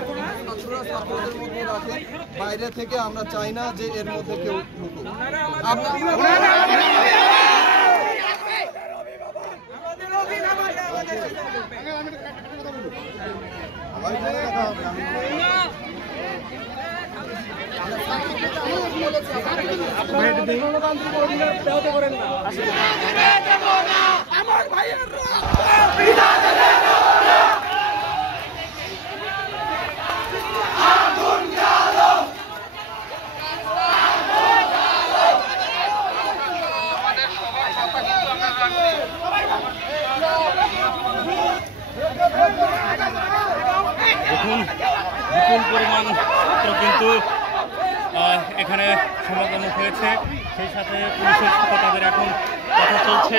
ছাত্ররা ছাত্রদের মধ্যে রাখে, বাইরে থেকে আমরা চাই না যে এর মধ্যে কেউ ঢুকুক। দেখুন বিপুল পরিমাণ ছাত্র কিন্তু এখানে সমাগম হয়েছে, সেই সাথে পুলিশের সাথে তাদের এখন কথা চলছে।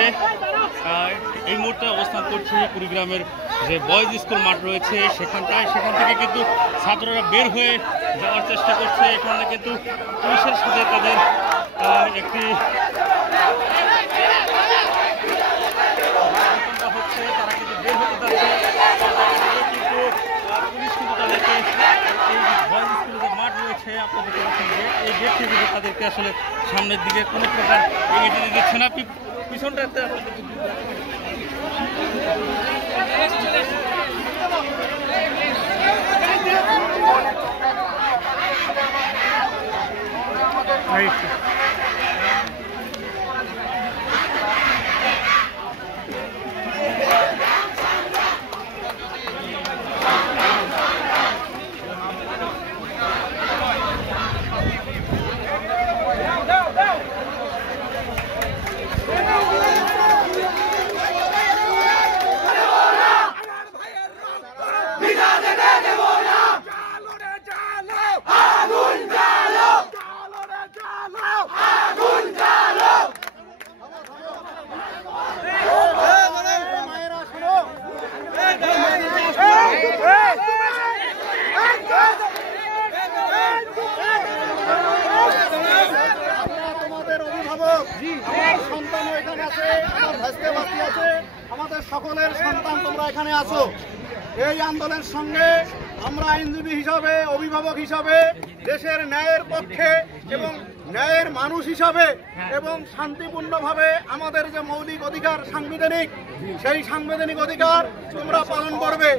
এই মুহূর্তে অবস্থান করছি কুড়িগ্রামের যে বয়েজ স্কুল মাঠ রয়েছে সেখান থেকে কিন্তু ছাত্ররা বের হয়ে যাওয়ার চেষ্টা করছে। এখানে কিন্তু পুলিশের সাথে তাদের একটি হচ্ছে, তারা কিন্তু বের হতে যাচ্ছে, কিন্তু পুলিশ কিন্তু তাদেরকে এই বয়েজ স্কুলের যে মাঠ রয়েছে আপনাদেরকে দেখছেন যে এই গেট থেকে তাদেরকে আসলে সামনের দিকে কোনো প্রকার এগিয়ে যেতে দিচ্ছে না। পিছনটাতে আমাদের সকলের সন্তান তোমরা এখানে আছো। এই আন্দোলনের সঙ্গে আমরা আইনজীবী হিসাবে, অভিভাবক হিসাবে, দেশের ন্যায়ের পক্ষে এবং ন্যায়ের মানুষ হিসাবে এবং শান্তিপূর্ণভাবে আমাদের যে মৌলিক অধিকার সাংবিধানিক, সেই সাংবিধানিক অধিকার তোমরা পালন করবে।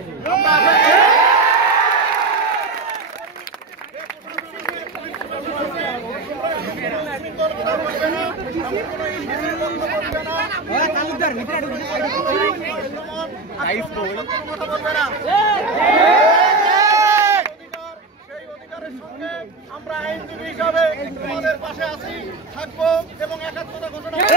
আমরা আইনজীবী হিসাবে তোমাদের পাশে আছি, থাকবো এবং একাত্মতা ঘোষণা করব।